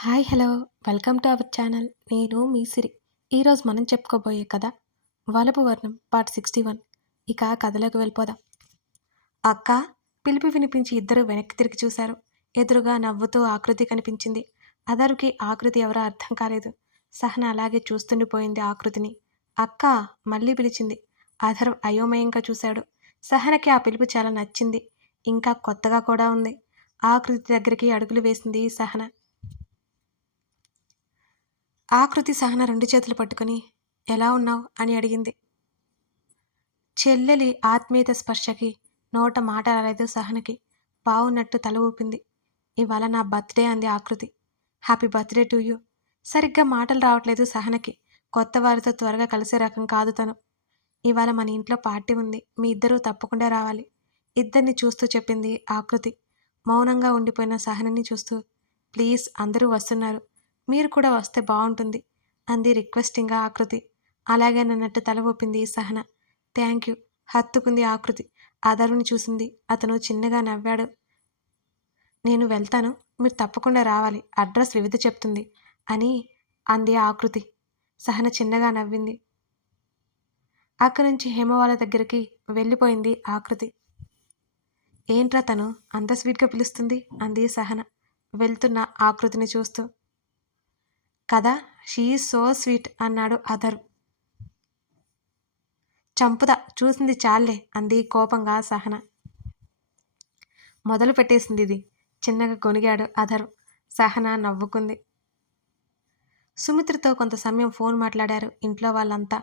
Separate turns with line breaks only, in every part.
Hi hello. Welcome to our channel. నేను మీ సిరి. ఈరోజు మనం చెప్పుకోబోయే కథ వలపు వర్ణం పార్ట్ సిక్స్టీ వన్. ఇక కథలోకి వెళ్ళిపోదాం. అక్క పిలిపి వినిపించి ఇద్దరు వెనక్కి తిరిగి చూశారు. ఎదురుగా నవ్వుతూ ఆకృతి కనిపించింది. అదరుకి ఆకృతి ఎవరో అర్థం కాలేదు. సహన అలాగే చూస్తుండిపోయింది ఆకృతిని. అక్క మళ్ళీ పిలిచింది. అధర్ అయోమయంగా చూశాడు. సహనకి ఆ పిలుపు చాలా నచ్చింది. ఇంకా కొత్తగా కూడా ఉంది. ఆకృతి దగ్గరికి అడుగులు వేసింది సహన. ఆకృతి సహన రెండు చేతులు పట్టుకుని ఎలా ఉన్నావు? అని అడిగింది. చెల్లెలి ఆత్మీయత స్పర్శకి నోట మాట రాలేదు సహనకి. బాగున్నట్టు తల ఊపింది. ఇవాళ నా బర్త్డే అంది Akriti. Happy birthday to you. సరిగ్గా మాటలు రావట్లేదు సహనకి. కొత్త వారితో త్వరగా కలిసే రకం కాదు తను. ఇవాళ మన ఇంట్లో పార్టీ ఉంది. మీ ఇద్దరూ తప్పకుండా రావాలి. ఇద్దరిని చూస్తూ చెప్పింది ఆకృతి. మౌనంగా ఉండిపోయిన సహనని చూస్తూ ప్లీజ్ అందరూ వస్తున్నారు. మీరు కూడా వస్తే బాగుంటుంది అంది రిక్వెస్టింగ్గా ఆకృతి. అలాగే నన్నట్టు తల ఊపింది సహన. థ్యాంక్ యూ హత్తుకుంది ఆకృతి. ఆధారుని చూసింది. అతను చిన్నగా నవ్వాడు. నేను వెళ్తాను మీరు తప్పకుండా రావాలి అడ్రస్ వివిధ చెప్తుంది అని అంది ఆకృతి. సహన చిన్నగా నవ్వింది. అక్కడి నుంచి హేమవాల దగ్గరికి వెళ్ళిపోయింది ఆకృతి. ఏంట్రా తను అంత స్వీట్గా పిలుస్తుంది అంది సహన వెళ్తున్న ఆకృతిని చూస్తూ. కదా? షీ సో స్వీట్ అన్నాడు అదర్ చంపుదా? చూసింది చాలే అంది కోపంగా సహన. మొదలు పెట్టేసింది ఇది చిన్నగా కొనిగాడు అధర్. సహన నవ్వుకుంది. సుమిత్రతో కొంత సమయం ఫోన్ మాట్లాడారు ఇంట్లో వాళ్ళంతా.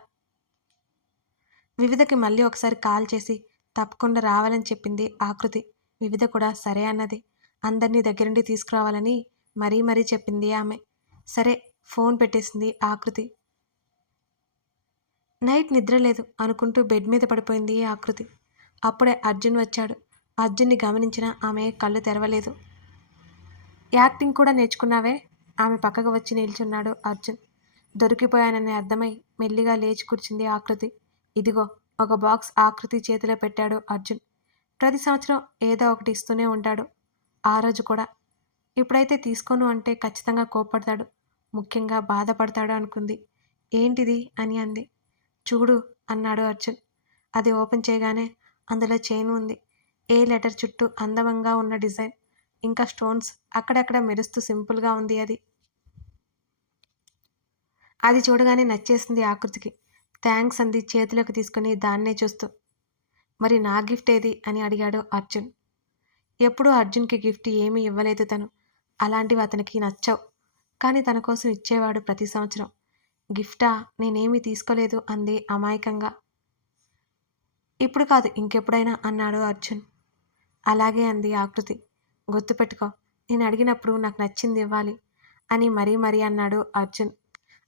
వివిధకి మళ్ళీ ఒకసారి కాల్ చేసి తప్పకుండా రావాలని చెప్పింది ఆకృతి. వివిధ కూడా సరే అన్నది. అందరినీ దగ్గరుండి తీసుకురావాలని మరీ మరీ చెప్పింది ఆమె. సరే ఫోన్ పెట్టేసింది ఆకృతి. నైట్ నిద్ర లేదు అనుకుంటూ బెడ్ మీద పడిపోయింది ఆకృతి. అప్పుడే అర్జున్ వచ్చాడు. అర్జున్ని గమనించిన ఆమె కళ్ళు తెరవలేదు. యాక్టింగ్ కూడా నేర్చుకున్నావే? ఆమె పక్కకు వచ్చి నిల్చున్నాడు అర్జున్. దొరికిపోయానని అర్థమై మెల్లిగా లేచి కూర్చుంది ఆకృతి. ఇదిగో ఒక బాక్స్ ఆకృతి చేతిలో పెట్టాడు అర్జున్. ప్రతి సంవత్సరం ఏదో ఒకటి ఇస్తూనే ఉంటాడు. ఆ రోజు కూడా. ఇప్పుడైతే తీసుకోను అంటే ఖచ్చితంగా కోపడతాడు ముఖ్యంగా బాధపడతాడు అనుకుంది. ఏంటిది? అని అంది. చూడు అన్నాడు అర్జున్. అది ఓపెన్ చేయగానే అందులో చైన్ ఉంది. ఏ లెటర్ చుట్టూ అందమంగా ఉన్న డిజైన్. ఇంకా స్టోన్స్ అక్కడక్కడ మెరుస్తూ సింపుల్గా ఉంది అది. అది చూడగానే నచ్చేసింది ఆకృతికి. థ్యాంక్స్ అంది చేతిలోకి తీసుకుని దాన్నే చూస్తూ. మరి నా గిఫ్ట్ ఏది? అని అడిగాడు అర్జున్. ఎప్పుడూ అర్జున్కి గిఫ్ట్ ఏమీ ఇవ్వలేదు తను. అలాంటివి అతనికి నచ్చవు. కానీ తన కోసం ఇచ్చేవాడు ప్రతి సంవత్సరం. గిఫ్టా? నేనేమీ తీసుకోలేదు అంది అమాయకంగా. ఇప్పుడు కాదు ఇంకెప్పుడైనా అన్నాడు అర్జున్. అలాగే అంది ఆకృతి. గుర్తుపెట్టుకో నేను అడిగినప్పుడు నాకు నచ్చింది ఇవ్వాలి అని మరీ మరీ అన్నాడు అర్జున్.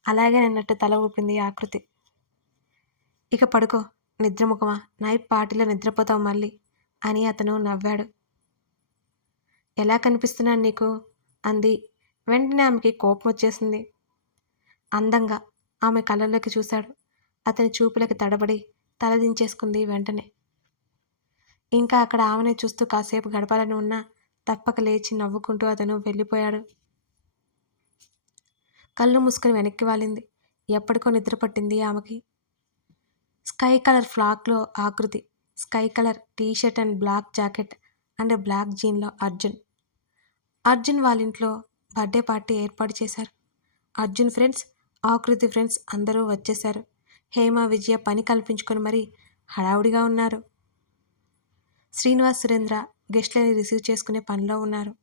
అలాగే అన్నట్టు తల ఊపింది ఆకృతి. ఇక పడుకో నిద్రముఖమా? నైట్ పార్టీలో నిద్రపోతావు మళ్ళీ అని అతను నవ్వాడు. ఎలా కనిపిస్తున్నాను నీకు? అంది వెంటనే ఆమెకి కోపం వచ్చేసింది. అందంగా ఆమె కళ్ళల్లోకి చూశాడు. అతని చూపులకి తడబడి తలదించేసుకుంది వెంటనే. ఇంకా అక్కడ ఆమెనే చూస్తూ కాసేపు గడపాలని ఉన్నా తప్పక లేచి నవ్వుకుంటూ అతను వెళ్ళిపోయాడు. కళ్ళు మూసుకొని వెనక్కి వాలింది. ఎప్పటికో నిద్ర పట్టింది ఆమెకి. Sky colour ఫ్లాక్లో Akriti. Sky colour T shirt and black jacket and black జీన్లో Arjun. Arjun వాళ్ళ ఇంట్లో బర్త్డే పార్టీ ఏర్పాటు చేశారు. అర్జున్ ఫ్రెండ్స్ ఆకృతి ఫ్రెండ్స్ అందరూ వచ్చేశారు. హేమ విజయ పని కల్పించుకొని మరీ హడావుడిగా ఉన్నారు. శ్రీనివాస్ సురేంద్ర గెస్ట్లని రిసీవ్ చేసుకునే పనిలో ఉన్నారు.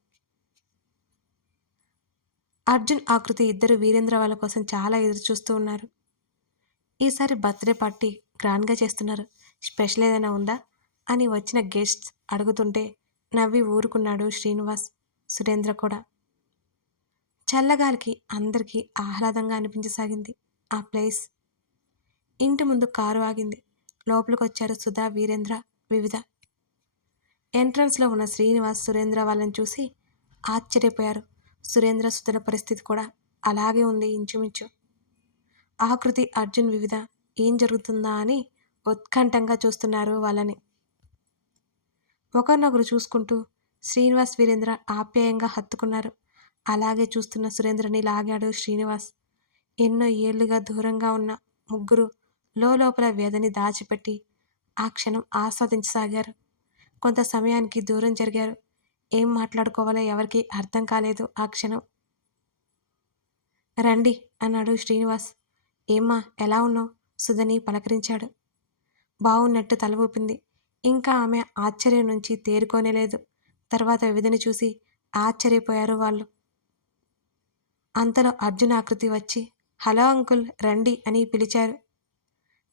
అర్జున్ ఆకృతి ఇద్దరు వీరేంద్ర వాళ్ళ కోసం చాలా ఎదురు చూస్తూ ఉన్నారు. ఈసారి బర్త్డే పార్టీ గ్రాండ్గా చేస్తున్నారు. స్పెషల్ ఏదైనా ఉందా? అని వచ్చిన గెస్ట్స్ అడుగుతుంటే నవ్వి ఊరుకున్నాడు శ్రీనివాస్ సురేంద్ర కూడా. చల్లగాలికి అందరికీ ఆహ్లాదంగా అనిపించసాగింది ఆ ప్లేస్. ఇంటి ముందు కారు ఆగింది. లోపలికి వచ్చారు సుధా వీరేంద్ర వివిధ. ఎంట్రన్స్లో ఉన్న శ్రీనివాస్ సురేంద్ర వాళ్ళని చూసి ఆశ్చర్యపోయారు. సురేంద్ర సుధల పరిస్థితి కూడా అలాగే ఉంది ఇంచుమించు. ఆకృతి అర్జున్ వివిధ ఏం జరుగుతుందా అని ఉత్కంఠంగా చూస్తున్నారు వాళ్ళని. ఒకరినొకరు చూసుకుంటూ శ్రీనివాస్ వీరేంద్ర ఆప్యాయంగా హత్తుకున్నారు. అలాగే చూస్తున్న సురేంద్రని లాగాడు శ్రీనివాస్. ఎన్నో ఏళ్ళుగా దూరంగా ఉన్న ముగ్గురు లోపల వేదని దాచిపెట్టి ఆ క్షణం ఆస్వాదించసాగారు. కొంత సమయానికి దూరం జరిగారు. ఏం మాట్లాడుకోవాలో ఎవరికి అర్థం కాలేదు ఆ క్షణం. రండి అన్నాడు శ్రీనివాస్. ఏమ్మా ఎలా ఉన్నావు? సుధని పలకరించాడు. బాగున్నట్టు తల ఊపింది. ఇంకా ఆమె ఆశ్చర్యం నుంచి తేరుకోనేలేదు. తర్వాత వివిధని చూసి ఆశ్చర్యపోయారు వాళ్ళు. అంతలో అర్జున్ ఆకృతి వచ్చి హలో అంకుల్ రండి అని పిలిచారు.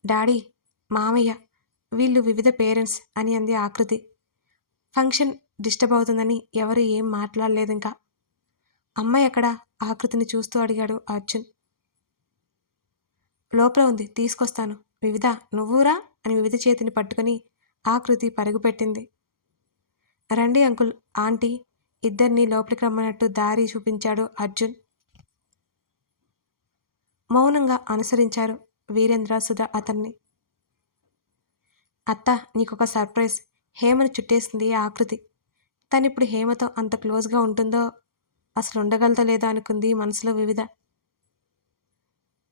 డాడీ మామయ్య వీళ్ళు వివిధ పేరెంట్స్ అని అంది ఆకృతి. ఫంక్షన్ డిస్టర్బ్ అవుతుందని ఎవరు ఏం మాట్లాడలేదు ఇంకా అమ్మాయి ఎక్కడ? ఆకృతిని చూస్తూ అడిగాడు అర్జున్. లోపల ఉంది తీసుకొస్తాను. వివిధ నువ్వురా? అని వివిధ చేతిని పట్టుకొని ఆకృతి పరుగుపెట్టింది. రండి అంకుల్ ఆంటీ ఇద్దరిని లోపలికి రమ్మన్నట్టు దారి చూపించాడు అర్జున్. మౌనంగా అనుసరించారు వీరేంద్ర సుధ అతన్ని. అత్త నీకొక సర్ప్రైజ్. హేమను చుట్టేసింది ఆకృతి. తనిప్పుడు హేమతో అంత క్లోజ్గా ఉంటుందో అసలు ఉండగలదో లేదో అనుకుంది మనసులో వివిధ.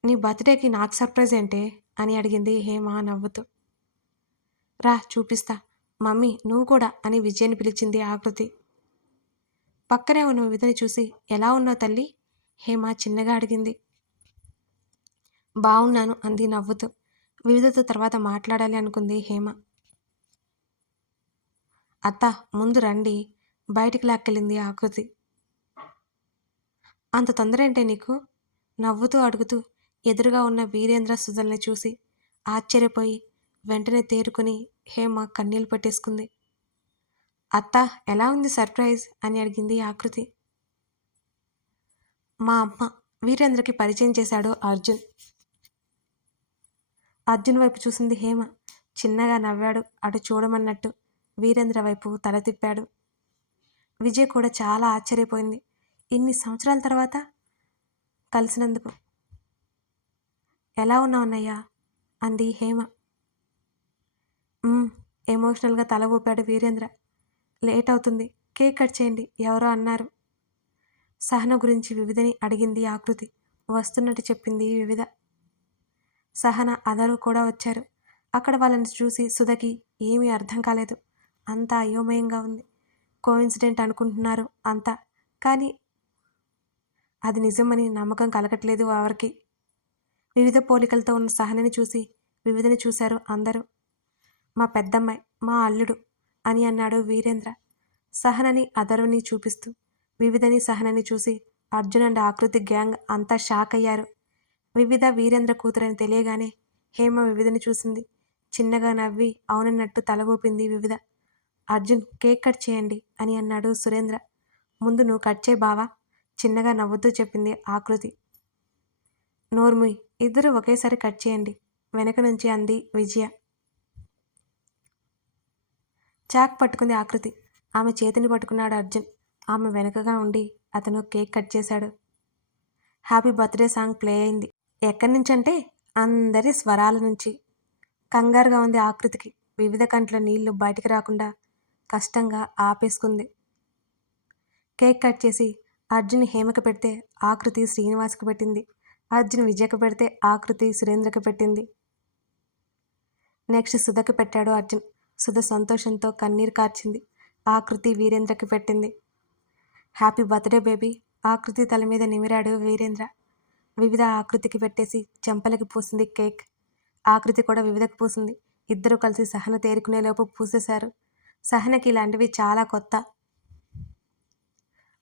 నీ బర్త్డేకి నాకు సర్ప్రైజ్ ఏంటే? అని అడిగింది హేమ నవ్వుతూ. రా చూపిస్తా. మమ్మీ నువ్వు కూడా అని విజయని పిలిచింది ఆకృతి. పక్కనే ఉన్న వివిధని చూసి ఎలా ఉన్నావు తల్లి? హేమ చిన్నగా అడిగింది. బాగున్నాను అంది నవ్వుతూ. వివిధతో తర్వాత మాట్లాడాలి అనుకుంది హేమ. అత్త ముందు రండి. బయటికి లాక్కెళ్ళింది ఆకృతి. అంత తొందర ఏంటే నీకు? నవ్వుతూ అడుగుతూ ఎదురుగా ఉన్న వీరేంద్ర సుధల్ని చూసి ఆశ్చర్యపోయి వెంటనే తేరుకుని హేమ కన్నీళ్ళు పెట్టేసుకుంది. అత్త ఎలా ఉంది సర్ప్రైజ్? అని అడిగింది ఆకృతి. మా అమ్మ వీరేంద్రకి పరిచయం చేశాడు అర్జున్. అర్జున్ వైపు చూసింది హేమ. చిన్నగా నవ్వాడు. అటు చూడమన్నట్టు వీరేంద్ర వైపు తల తిప్పాడు. విజయ్ కూడా చాలా ఆశ్చర్యపోయింది. ఇన్ని సంవత్సరాల తర్వాత కలిసినందుకు. ఎలా ఉన్నావున్నయ్యా అంది హేమ. ఎమోషనల్గా తల ఊపాడు వీరేంద్ర. లేట్ అవుతుంది. కేక్ కట్ చేయండి. ఎవరో అన్నారు. సహన గురించి వివిధని అడిగింది ఆకృతి. వస్తున్నట్టు చెప్పింది వివిధ. సహన అదరు కూడా వచ్చారు. అక్కడ వాళ్ళని చూసి సుధకి ఏమీ అర్థం కాలేదు. అంతా అయోమయంగా ఉంది. కోఇన్సిడెంట్ అనుకుంటున్నారు అంతా. కానీ అది నిజమని నమ్మకం కలగట్లేదు ఎవరికి వివిధ పోలికలతో ఉన్న సహనని చూసి వివిధని చూశారు అందరూ. మా పెద్దమ్మాయి మా అల్లుడు అని అన్నాడు వీరేంద్ర. సహనని అదరుని చూపిస్తూ వివిధని సహనని చూసి అర్జున్ అండ్ ఆకృతి గ్యాంగ్ అంతా షాక్ అయ్యారు. వివిధ వీరేంద్ర కూతురని తెలియగానే హేమ వివిధని చూసింది. చిన్నగా నవ్వి అవునన్నట్టు తల ఊపింది వివిధ. అర్జున్ కేక్ కట్ చేయండి అని అన్నాడు సురేంద్ర. ముందు నువ్వు కట్ చేయి బావా చిన్నగా నవ్వుతూ చెప్పింది ఆకృతి. నోర్ముయ్ ఇద్దరు ఒకేసారి కట్ చేయండి వెనక నుంచి అంది విజయ. చాక్ పట్టుకుంది ఆకృతి. ఆమె చేతిని పట్టుకున్నాడు అర్జున్. ఆమె వెనకగా ఉండి అతను కేక్ కట్ చేశాడు. హ్యాపీ బర్త్డే సాంగ్ ప్లే అయింది. ఎక్కడి నుంచి అంటే అందరి స్వరాల నుంచి. కంగారుగా ఉంది ఆకృతికి. వివిధ కంట్ల నీళ్ళు బయటికి రాకుండా కష్టంగా ఆపేసుకుంది. కేక్ కట్ చేసి అర్జున్ హేమకు పెడితే ఆకృతి శ్రీనివాస్కి పెట్టింది. అర్జున్ విజయకు పెడితే ఆకృతి సురేంద్రకి పెట్టింది. నెక్స్ట్ సుధకు పెట్టాడు అర్జున్. సుధ సంతోషంతో కన్నీరు కార్చింది. ఆకృతి వీరేంద్రకి పెట్టింది. Happy birthday baby. ఆకృతి తల మీద నిమిరాడు వీరేంద్ర. వివిధ ఆకృతికి పెట్టేసి చెంపలకి పూసింది కేక్. ఆకృతి కూడా వివిధకు పూసింది. ఇద్దరు కలిసి సహన తేరుకునేలోపు పూసేశారు. సహనకి ఇలాంటివి చాలా కొత్త.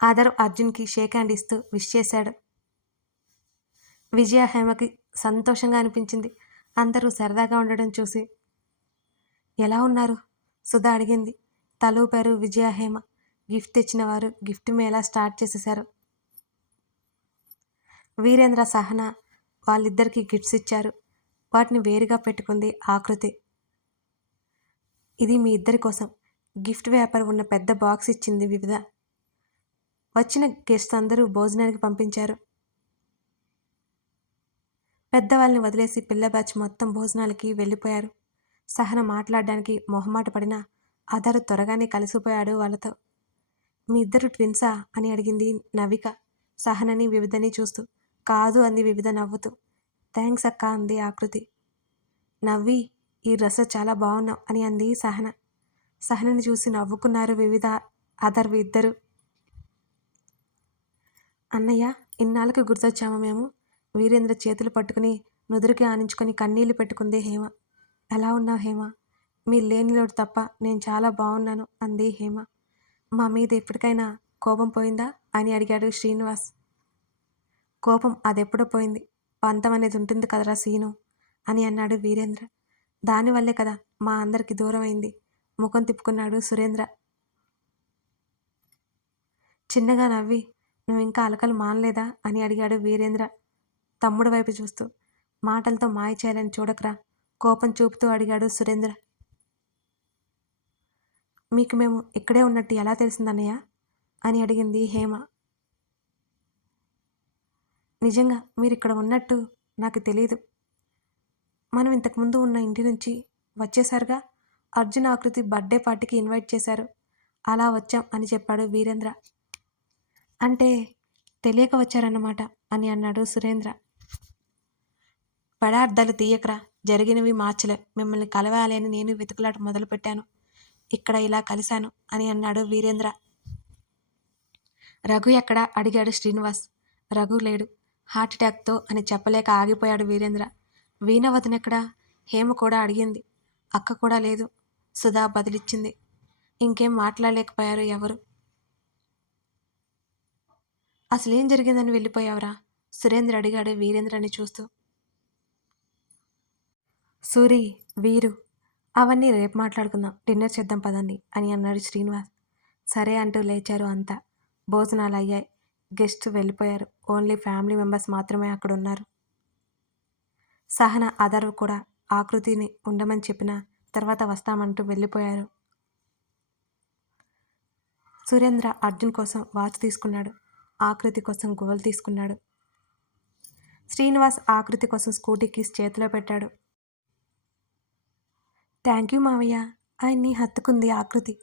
ఆదర్ అర్జున్కి షేక్ హ్యాండ్ ఇస్తూ విష్ చేశాడు. విజయ హేమకి సంతోషంగా అనిపించింది. అందరూ సరదాగా ఉండడం చూసి. ఎలా ఉన్నారు? సుధా అడిగింది. తలూపారు విజయ హేమ. గిఫ్ట్ తెచ్చిన వారు గిఫ్ట్ మేళా స్టార్ట్ చేసేశారు. వీరేంద్ర సహన వాళ్ళిద్దరికీ గిఫ్ట్స్ ఇచ్చారు. వాటిని వేరుగా పెట్టుకుంది ఆకృతి ఇది మీ ఇద్దరి కోసం. గిఫ్ట్ వ్యాపారం ఉన్న పెద్ద బాక్స్ ఇచ్చింది వివిధ. వచ్చిన గెస్ట్ అందరూ భోజనానికి పంపించారు. పెద్దవాళ్ళని వదిలేసి పిల్ల బ్యాచ్ మొత్తం భోజనాలకి వెళ్ళిపోయారు. సహన మాట్లాడడానికి మొహమాట పడిన అదరు త్వరగానే కలిసిపోయాడు వాళ్ళతో. మీ ఇద్దరు ట్విన్సా? అని అడిగింది నవిక. సహనని వివిధని చూస్తూ. కాదు అంది వివిధ నవ్వుతూ. థ్యాంక్స్ అక్క అంది ఆకృతి. నవ్వి ఈ డ్రెస్ చాలా బాగున్నావు అని అంది సహన. సహనని చూసి నవ్వుకున్నారు వివిధ అదర్వి ఇద్దరు. అన్నయ్య ఇన్నాళ్ళకి గుర్తొచ్చామా మేము? వీరేంద్ర చేతులు పట్టుకుని నుదురుకి ఆనించుకొని కన్నీళ్ళు పెట్టుకుంది హేమ. ఎలా ఉన్నావు హేమ? మీ లేనిలోడు తప్ప నేను చాలా బాగున్నాను అంది హేమ. మా మీద ఎప్పటికైనా కోపం పోయిందా? అని అడిగాడు శ్రీనివాస్. కోపం అదెప్పుడో పోయింది. పంతం అనేది ఉంటుంది కదరా సీను? అని అన్నాడు వీరేంద్ర. దానివల్లే కదా మా అందరికి దూరం అయింది. ముఖం తిప్పుకున్నాడు సురేంద్ర. చిన్నగా నవ్వి నువ్వు ఇంకా అలకలు మానలేదా? అని అడిగాడు వీరేంద్ర తమ్ముడు వైపు చూస్తూ. మాటలతో మాయ చేయాలని చూడకరా కోపం చూపుతూ అడిగాడు సురేంద్ర. మీకు మేము ఇక్కడే ఉన్నట్టు ఎలా తెలిసిందన్నయ్య? అని అడిగింది హేమ. నిజంగా మీరు ఇక్కడ ఉన్నట్టు నాకు తెలియదు మనం ఇంతకుముందు ఉన్న ఇంటి నుంచి వచ్చేసారుగా? అర్జున్ ఆకృతి బర్త్డే పార్టీకి ఇన్వైట్ చేశారు. అలా వచ్చాం అని చెప్పాడు వీరేంద్ర. అంటే తెలియక వచ్చారన్నమాట అని అన్నాడు సురేంద్ర. పదార్థాలు తీయకరా జరిగినవి మార్చలే. మిమ్మల్ని కలవాలి అని నేను వెతుకులాట మొదలుపెట్టాను. ఇక్కడ ఇలా కలిశాను అని అన్నాడు వీరేంద్ర. రఘు ఎక్కడ? అడిగాడు శ్రీనివాస్. రఘు లేడు. హార్ట్ అటాక్తో అని చెప్పలేక ఆగిపోయాడు వీరేంద్ర. వీణ వదినెక్కడా హేమ కూడా అడిగింది. అక్క కూడా లేదు. సుధా బదిలిచ్చింది. ఇంకేం మాట్లాడలేకపోయారు ఎవరు? అసలేం జరిగిందని వెళ్ళిపోయావురా? సురేంద్ర అడిగాడు వీరేంద్రని చూస్తూ. సూరి వీరు అవన్నీ రేపు మాట్లాడుకుందాం. డిన్నర్ చేద్దాం పదండి అని అన్నాడు శ్రీనివాస్. సరే అంటూ లేచారు అంతా. భోజనాలు అయ్యాయి. గెస్ట్ వెళ్ళిపోయారు. ఓన్లీ ఫ్యామిలీ మెంబర్స్ మాత్రమే అక్కడ ఉన్నారు సహన అదర్వ్ కూడా ఆకృతిని ఉండమని చెప్పిన తర్వాత వస్తామంటూ వెళ్ళిపోయారు. సురేంద్ర అర్జున్ కోసం వాచ్ తీసుకున్నాడు. ఆకృతి కోసం గోల్ తీసుకున్నాడు. శ్రీనివాస్ ఆకృతి కోసం స్కూటీ కీస్ చేతిలో పెట్టాడు. థ్యాంక్ యూ మావయ్య ఆయన్ని హత్తుకుంది ఆకృతి.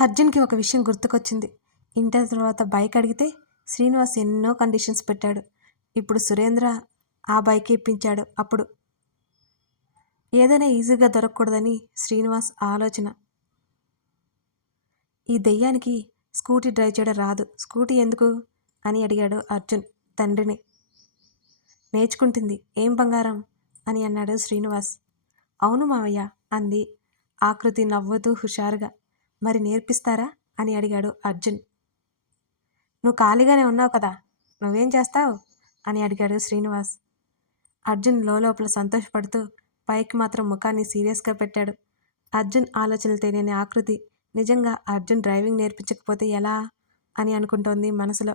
అర్జున్కి ఒక విషయం గుర్తుకొచ్చింది. ఇంటర్ తర్వాత బైక్ అడిగితే శ్రీనివాస్ ఎన్నో కండిషన్స్ పెట్టాడు. ఇప్పుడు సురేంద్ర ఆ బైక్ ఇప్పించాడు అప్పుడు. ఏదైనా ఈజీగా దొరకకూడదని శ్రీనివాస్ ఆలోచన. ఈ దెయ్యానికి స్కూటీ డ్రైవ్ చేయడం రాదు. స్కూటీ ఎందుకు? అని అడిగాడు అర్జున్ తండ్రిని. నేర్చుకుంటుంది. ఏం బంగారం? అని అన్నాడు శ్రీనివాస్. అవును మావయ్య అంది. ఆకృతి నవ్వుతూ హుషారుగా. మరి నేర్పిస్తారా? అని అడిగాడు అర్జున్. నువ్వు ఖాళీగానే ఉన్నావు కదా నువ్వేం చేస్తావు? అని అడిగాడు శ్రీనివాస్. అర్జున్ లోపల సంతోషపడుతూ పైకి మాత్రం ముఖాన్ని సీరియస్గా పెట్టాడు. అర్జున్ ఆలోచనలు తెలియని ఆకృతి. నిజంగా అర్జున్ డ్రైవింగ్ నేర్పించకపోతే ఎలా? అని అనుకుంటోంది మనసులో.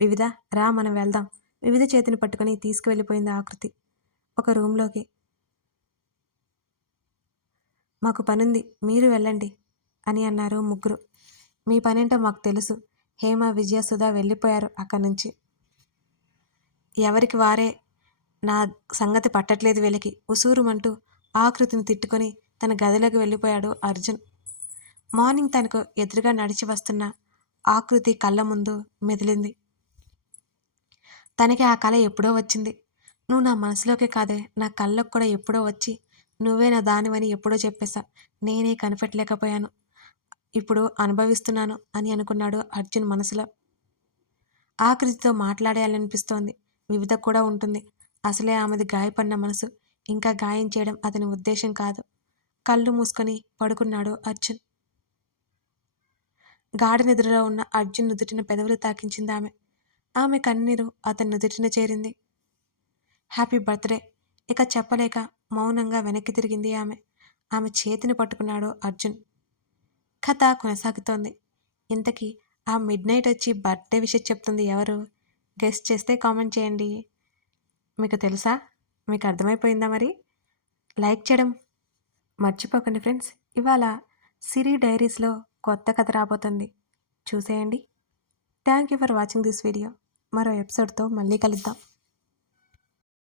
వివిధ రా మనం వెళ్దాం. వివిధ చేతిని పట్టుకొని తీసుకువెళ్ళిపోయింది ఆకృతి. ఒక రూమ్లోకి మాకు పనుంది మీరు వెళ్ళండి అని అన్నారు ముగ్గురు. మీ పనేంటో మాకు తెలుసు హేమ విజయ సుధా వెళ్ళిపోయారు అక్కడి నుంచి. ఎవరికి వారే నా సంగతి పట్టట్లేదు వీళ్ళకి ఉసూరుమంటూ ఆకృతిని తిట్టుకొని తన గదిలోకి వెళ్ళిపోయాడు అర్జున్. మార్నింగ్ తనకు ఎదురుగా నడిచి వస్తున్న ఆకృతి కళ్ళ ముందు మెదిలింది. తనకి ఆ కళ ఎప్పుడో వచ్చింది. నువ్వు నా మనసులోకే కాదే నా కళ్ళకు కూడా ఎప్పుడో వచ్చి నువ్వే నా దానివని ఎప్పుడో చెప్పేశా. నేనే కనిపెట్టలేకపోయాను. ఇప్పుడు అనుభవిస్తున్నాను అని అనుకున్నాడు అర్జున్ మనసులో. ఆకృతితో మాట్లాడేయాలనిపిస్తోంది వివిధ కూడా ఉంటుంది. అసలే ఆమెది గాయపడిన మనసు. ఇంకా గాయం చేయడం అతని ఉద్దేశం కాదు. కళ్ళు మూసుకొని పడుకున్నాడు అర్జున్. గాఢ నిద్రలో ఉన్న అర్జున్ నుదుటిన పెదవులు తాకించింది ఆమె. ఆమె కన్నీరు అతని నుదుటిన చేరింది. Happy birthday. ఇక చెప్పలేక మౌనంగా వెనక్కి తిరిగింది ఆమె. ఆమె చేతిని పట్టుకున్నాడు అర్జున్. కథ కొనసాగుతోంది. ఇంతకీ ఆ మిడ్ నైట్ వచ్చి బర్త్డే విషయం చెప్తుంది ఎవరు? గెస్ట్ చేస్తే కామెంట్ చేయండి. మీకు తెలుసా? మీకు అర్థమైపోయిందా మరి? లైక్ చేయడం మర్చిపోకండి ఫ్రెండ్స్. ఇవాళ సిరి డైరీస్లో కొత్త కథ రాబోతుంది. చూసేయండి. Thank you for watching this video. మరో ఎపిసోడ్తో మళ్ళీ కలుద్దాం.